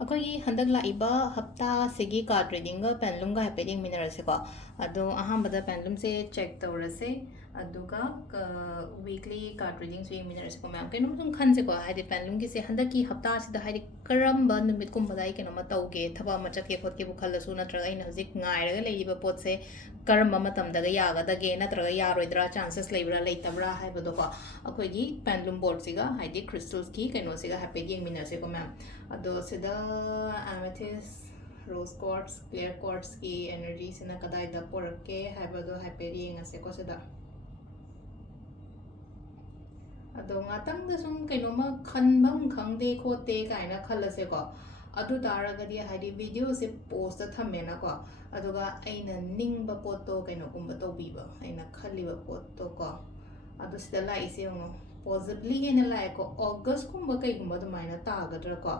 ꯑꯩꯈꯣꯏꯒꯤ ꯍꯟꯗꯛ ꯂꯥꯛꯏꯕ ꯍꯞꯇꯥꯁꯤꯒꯤ ꯀꯥꯔꯗ ꯔꯤꯗꯤꯡꯒ ꯄꯦꯟꯂꯨꯝꯒ ꯍꯥꯏꯐꯦꯠ ꯌꯦꯡꯃꯤꯟꯅꯔꯁꯦꯀꯣ ꯑꯗꯣ ꯑꯍꯥꯟꯕꯗ ꯄꯦꯟꯂꯨꯝꯁꯦ ꯆꯦꯛ ꯇꯧꯔꯁꯦ ꯑꯗꯨꯒ ꯋꯤꯛꯂꯤ ꯀꯥꯔꯗ ꯔꯤꯗꯤꯡꯁꯨ ꯌꯦꯡꯃꯤꯟꯅꯔꯁꯦꯀꯣ ꯃꯌꯥꯝ ꯀꯩꯅꯣꯝ ꯁꯨꯝ ꯈꯟꯁꯦꯀꯣ ꯍꯥꯏꯗꯤ ꯄꯦꯟꯂꯨꯝꯒꯤꯁꯦ ꯍꯟꯗꯛꯀꯤ ꯍꯞꯇꯥꯁꯤꯗ ꯍꯥꯏꯗꯤ ꯀꯔꯝꯕ ꯅꯨꯃꯤꯠꯀꯨꯝꯕꯗ ꯑꯩ ꯀꯩꯅꯣꯝꯃ ꯇꯧꯒꯦ ꯊꯕꯛ ꯑꯃ ꯆꯠꯀꯦ ꯈꯣꯠꯀꯦꯕꯨ ꯈꯜꯂꯁꯨ ꯅꯠꯇ꯭ꯔꯒ ꯑꯩꯅ ꯍꯧꯖꯤꯛ ꯉꯥꯏꯔꯒ ꯂꯩꯔꯤꯕ ꯄꯣꯠꯁꯦ ꯀꯔꯝꯕ ꯃꯇꯝꯗꯒ ꯌꯥꯒꯗꯒꯦ ꯅꯠꯇ꯭ꯔꯒ ꯌꯥꯔꯣꯏꯗ꯭ꯔꯥ ꯆꯥꯟꯁꯦꯁ ꯂꯩꯕ꯭ꯔꯥ ꯂꯩꯇꯕ꯭ꯔꯥ ꯍꯥꯏꯕꯗꯣꯀꯣ ꯑꯩꯈꯣꯏꯒꯤ ꯄꯦꯟꯂꯨꯝ ꯕꯣꯔꯗꯁꯤꯒ ꯍꯥꯏꯗꯤ crystals-ꯀꯤ ꯀꯩꯅꯣꯁꯤꯒ ꯍꯥꯏꯐꯦꯠ ꯌꯦꯡꯃꯤꯟꯅꯔꯁꯦꯀꯣ ꯃꯌꯥꯝ ꯑꯗꯣ ꯁꯤꯗ amethyst rose quartz clear quartz की energy सिना कदाइदा पोरके हाइबदो हाइपेरी येंगसेको सिदा अदो ngaतंग सुम कइनोमा खनबम खंगदे खोते काइना खलसेको अदु तारगदि हाइदि वीडियो से पोस्ट थमेना को अदुगा अइना निंगबा पोतो कइनो कुंबा तोबीबा अइना खलिबा पोतो को अदु सिदा लाइसे योंगो पॉसिबली गेना लाइको अगस्त कुंबा कइगुंबा दुमाइना तागद्रा को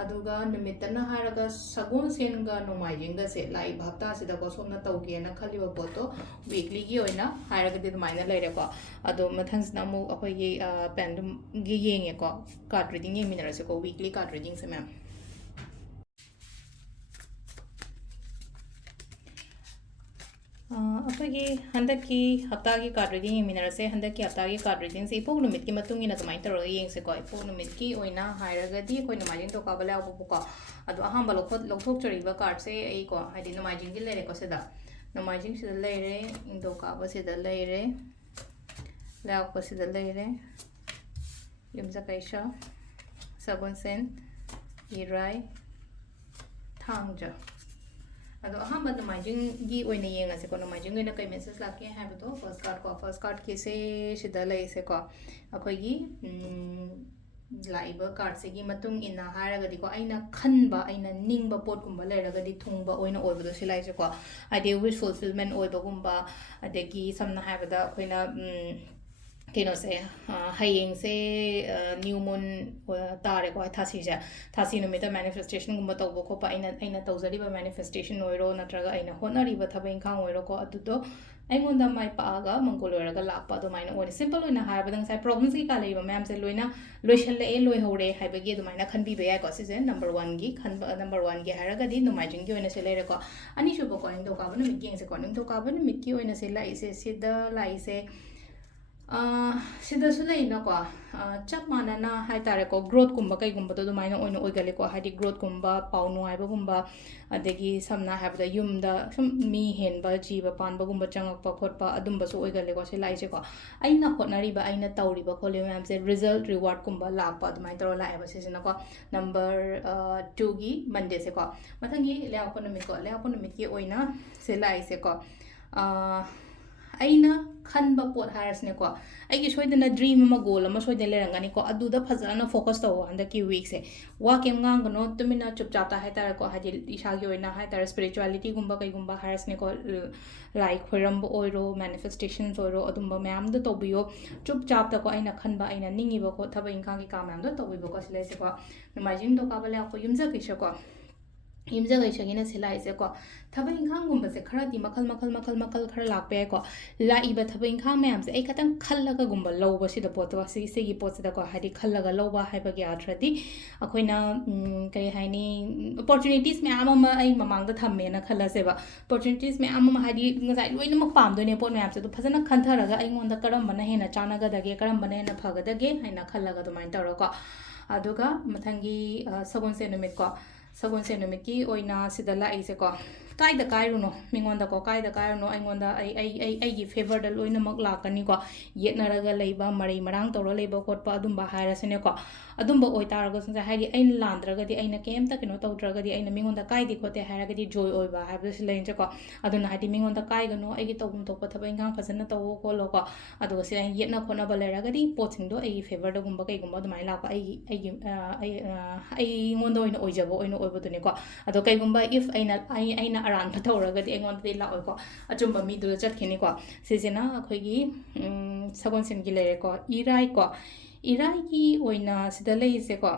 अदुगा निमित्तना हारगा सगोन सेनगा नोमाइजिंगा से लाई हप्ता सिदा को सोमना तौगेना खलिबा पोतो वीकली गी ओइना हारगदि दुमाइना लेरेको अदो मथंसना मु अखोइगी पेंडुम गी येंगेको कार्ड रीडिंग येमिनरसेको वीकली कार्ड रीडिंग से मैम अखोइगी हंदकी हप्तागी कार्ड रीडिंग येमिनरसे हंदकी हप्तागी कार्ड रीडिंग से इपोक नुमित की मतुंग इना तुमाइ तरो येंगसेको इपोक नुमित की ओइना हारगदि अखोइ नोमाइजिंग तो काबला अबुको अदो अहांबा लौथोकचरिबा कार्ड से एको हाइदि नोमाइजिंग गी लेरेको सिदा नोमाइजिंग सिदा लेरे इंदो काबा सिदा लेरे लाउको सिदा लेरे युमजाकैशा सगुनसेन इराई थांगजा अदो अहांबा नोमाइजिंग गी ओइना येंगासेको नोमाइजिंग ओइना कै मेसेज लाके हाइबतो फर्स्ट कार्ड के से सिदा लेसेको अखोइगी लाइबा कार्ड से गी मतुंग इना हारगदि को आइना खनबा आइना निंगबा पोट कुंबा लेरगदि थुंगबा ओइना ओइबदो सिलाइसेको आइदे विश फुलफिलमेंट ओइबगुंबा अदेगी समना हाइबदा अखोइना कहीं से हयेंग से न्यू मून तारेको थासीजा थासी नुमित मैनिफेस्टेशन गुम तब खोप अना तौजरीब मैनिफेस्टेशन ओइरो नत्रगा अना होनरीब थब इंखांग ओइरोको अदुदो अइंगोंदा माइ पागा मंगोल ओइरगा लापा अदुमाइना ओइने सिंपल ओइना हाइबदंग साइ प्रॉब्लम्स की का लेबा मैम से लोइना लोइशल्ले लोइहौरे हाइबगी अदुमाइना खनबीबे याको सिजे नंबर 1 गी खनबा नंबर 1 गी हारगदी नोमाइजिंग गी ओइना से लेरेको अनिसुबो को निंदो काबन मिट गेंग से को निंदो काबन मिट की ओइना से लाइसे सिदा लाइसे सिदसु लेइनाको चप मानना हाइतारेको ग्रोथ कुंबा कईगुंबदो दुमाइना ओइना ओइगलेको हाइदि ग्रोथ कुंबा पाउ नुआइबगुंबा अदगी समना हाइबदा युमदा सम मी हेनबा जीव पानबगुंबा चंगकपा खोटपा अदुंबसु ओइगलेको से लाइसेको अइना होटनरिबा अइना तौरिबा खोले मैम से रिजल्ट रिवार्ड कुंबा लापा दुमाइ तरो लाइबा सिजनको नंबर 2 गी मंडे से को मथंगी लेआपो नुमित की ओइना से लाइसेको अइना खनबा पोट हारसनेको अइगी सोइदना ड्रीम अमा गोल अमा सोइदना लेरंगानिको अदुदा फजना फोकस तौ हंदकी वीक से वा केम गांगनो तुमिना चुपचापता हाइतारेको हादि इसागी ओइना हाइतारे स्पिरिचुअलिटी गुंबा कईगुंबा हारसनेको लाइक खोइरंबो ओइरो मैनिफेस्टेशंस ओइरो अदुंबा मयामदो तौबियो चुपचापताको अइना खनबा अइना निंगिबको थबा इंखांगी का मयामदो तौबिबको सिलेसेको नमाइजिंग तो काबले को युमजा कैसको युमजागैसगिना सिलाइसेको थब इंखांगुंबसे खरादी मखल खरा लापेको लाइबा थब इंखांग मैमसे ए खतंग खल्लगा गुंबा लौबसिदा पोतो सिगी पोतसिदाको हादि खल्लगा लौबा हाइबगे आथ्रदि अखोइना कई हाइनी अपॉर्चुनिटीज मैम अमा आई ममांगदा थम्मेना खल्लसेबा अपॉर्चुनिटीज मैम अमा हादि ngasai loinamak pamdone pot ma'am से तो फजना खंथरगा अइंगोंदा करमबना हेना चानागदगे करमबना हेना फगदगे हाइना खल्लगा दुमाइन तौरको अदुगा मथंगी सगुनसे नुमित को सगुनसे नुमित की ओइना सिदा लाइसेको कायदा कायरुनो मिंगोंदा को कायदा कायरुनो अइंगोंदा आई फेवर द लोइनमक लाकनिको येतनरगा लेबा मरै मरांग तौर लेबा खोटपा अदुंबा हायरसनेको अदुंबा ओइतारगा संजा हाइदि अइन लांद्रगदि अइना केमता केनो तौद्रगदि अइना मिंगोंदा कायदि खोते हायरगदि जोय ओइबा हाइबस लेंजको अदुना हाइदि मिंगोंदा कायगनो अइगी तौबुम तोपा थबा इंगांग फजना तौ कोलोको अदुगा से येतना खोनबा लेरगदि पोचिंगदो अइगी फेवर द गुंबा कईगुंबा दुमाइ लाको अइंगोंदा ओइना ओइजबो ओइना ओइबदुनेको अदो कईगुंबा इफ अइना अरान फतौरगदि अइंगोंदा लाओको अचुंबा मीदु चटखिनिको सिजना अखोइगी सगोनसिन गी लेरेको इराई की ओइना सिदा लेइसेको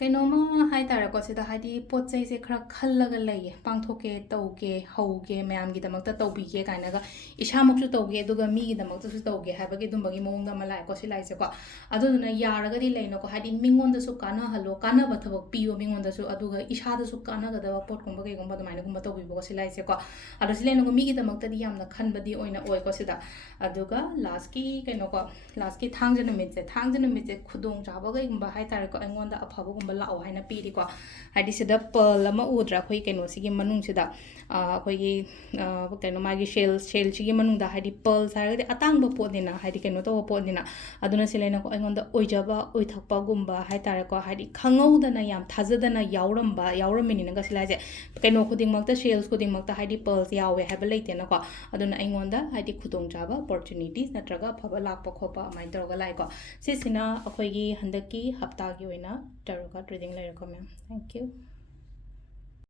ꯀꯩꯅꯣꯝꯃ ꯍꯥꯏꯇꯥꯔꯦꯀꯣ ꯁꯤꯗ ꯍꯥꯏꯗꯤ ꯄꯣꯠ ꯆꯩꯁꯦ ꯈꯔ ꯈꯜꯂꯒ ꯂꯩꯌꯦ ꯄꯥꯡꯊꯣꯛꯀꯦ ꯇꯧꯒꯦ ꯍꯧꯒꯦ ꯃꯌꯥꯝꯒꯤꯗꯃꯛꯇ ꯇꯧꯕꯤꯒꯦ ꯀꯥꯏꯅꯒ ꯏꯁꯥꯃꯛꯁꯨ ꯇꯧꯒꯦ ꯑꯗꯨꯒ ꯃꯤꯒꯤꯗꯃꯛꯇꯁꯨ ꯇꯧꯒꯦ ꯍꯥꯏꯕꯒꯤ ꯑꯗꯨꯝꯕꯒꯤ ꯃꯑꯣꯡꯗ ꯑꯃ ꯂꯥꯛꯑꯦꯀꯣ ꯁꯤ ꯂꯥꯏꯁꯦꯀꯣ ꯑꯗꯨꯗꯨꯅ ꯌꯥꯔꯒꯗꯤ ꯂꯩꯅꯀꯣ ꯍꯥꯏꯗꯤ ꯃꯤꯉꯣꯟꯗꯁꯨ ꯀꯥꯟꯅꯍꯜꯂꯣ ꯀꯥꯟꯅꯕ ꯊꯕꯛ ꯄꯤꯌꯣ ꯃꯤꯉꯣꯟꯗꯁꯨ ꯑꯗꯨꯒ ꯏꯁꯥꯗꯁꯨ ꯀꯥꯟꯅꯒꯗꯕ ꯄꯣꯠꯀꯨꯝꯕ ꯀꯩꯒꯨꯝꯕ ꯑꯗꯨꯃꯥꯏꯅꯒꯨꯝꯕ ꯇꯧꯕꯤꯕꯀꯣ ꯁꯤ ꯂꯥꯏꯁꯦꯀꯣ ꯑꯗꯣ ꯁꯤ ꯂꯩꯅꯀꯣ ꯃꯤꯒꯤꯗꯃꯛꯇꯗꯤ ꯌꯥꯝꯅ ꯈꯟꯕꯗꯤ ꯑꯣꯏꯅ ꯑꯣꯏꯀꯣ ꯁꯤꯗ ꯑꯗꯨꯒ ꯂꯥꯁꯀꯤ ꯀꯩꯅꯣꯀꯣ ꯂꯥꯁꯀꯤ ꯊꯥꯡꯖ ꯅꯨꯃꯤꯠꯁꯦ ꯈꯨꯗꯣꯡꯆꯥꯕ ꯀꯩꯒꯨꯝꯕ ꯍꯥꯏꯇꯥꯔꯦꯀꯣ ꯑꯩꯉꯣꯟꯗ ꯑꯐꯕꯒꯨꯝꯕ ꯂꯥꯛꯑꯣ ꯍꯥꯏꯅ ꯄꯤꯔꯤꯀꯣ ꯍꯥꯏꯗꯤ ꯁꯤꯗ ꯄꯔꯜ ꯑꯃ ꯎꯗ꯭ꯔꯥ ꯑꯩꯈꯣꯏ ꯀꯩꯅꯣꯁꯤꯒꯤ ꯃꯅꯨꯡꯁꯤꯗ ꯑꯩꯈꯣꯏꯒꯤ ꯀꯩꯅꯣ ꯃꯥꯒꯤ ꯁꯦꯜꯁꯤꯒꯤ ꯃꯅꯨꯡꯗ ꯍꯥꯏꯗꯤ ꯄꯔꯜꯁ ꯍꯥꯏꯔꯒꯗꯤ ꯑꯇꯥꯡꯕ ꯄꯣꯠꯅꯤꯅ ꯍꯥꯏꯗꯤ ꯀꯩꯅꯣ ꯇꯧꯕ ꯄꯣꯠꯅꯤꯅ ꯑꯗꯨꯅ ꯁꯤ ꯂꯩꯅꯀꯣ ꯑꯩꯉꯣꯟꯗ ꯑꯣꯏꯖꯕ ꯑꯣꯏꯊꯛꯄꯒꯨꯝꯕ ꯍꯥꯏꯇꯥꯔꯦꯀꯣ ꯍꯥꯏꯗꯤ ꯈꯪꯍꯧꯗꯅ ꯌꯥꯝ ꯊꯥꯖꯗꯅ ꯌꯥꯎꯔꯝꯃꯤꯅꯤꯅ ꯁꯤ ꯂꯥꯏꯁꯦ ꯀꯩꯅꯣ ꯈꯨꯗꯤꯡꯃꯛꯇ ꯁꯦꯜꯁ ꯈꯨꯗꯤꯡꯃꯛꯇ ꯍꯥꯏꯗꯤ ꯄꯔꯜꯁ ꯌꯥꯎꯋꯦ ꯍꯥꯏꯕ ꯂꯩꯇꯦꯅꯀꯣ ꯑꯗꯨꯅ ꯑꯩꯉꯣꯟꯗ ꯍꯥꯏꯗꯤ ꯈꯨꯗꯣꯡꯆꯥꯕ ꯑꯣꯄꯣꯔꯆꯨꯅꯤꯇꯤꯁ ꯅꯠꯇ꯭ꯔꯒ ꯑꯐꯕ ꯂꯥꯛꯄ ꯈꯣꯠꯄ ꯑꯗꯨꯃꯥꯏꯅ ꯇꯧꯔꯒ ꯂꯥꯛꯑꯦꯀꯣ ꯁꯤꯁꯤꯅ ꯑꯩꯈꯣꯏꯒꯤ ꯍꯟꯗꯛꯀꯤ ꯍꯞꯇꯥꯒꯤ ꯑꯣꯏꯅ ꯇꯔꯣ ꯀꯥꯔꯗ ꯔꯤꯗꯤꯡ ꯂꯩꯔꯦꯀꯣ ꯃꯦꯝ ꯊꯦꯡꯛ ꯌꯨ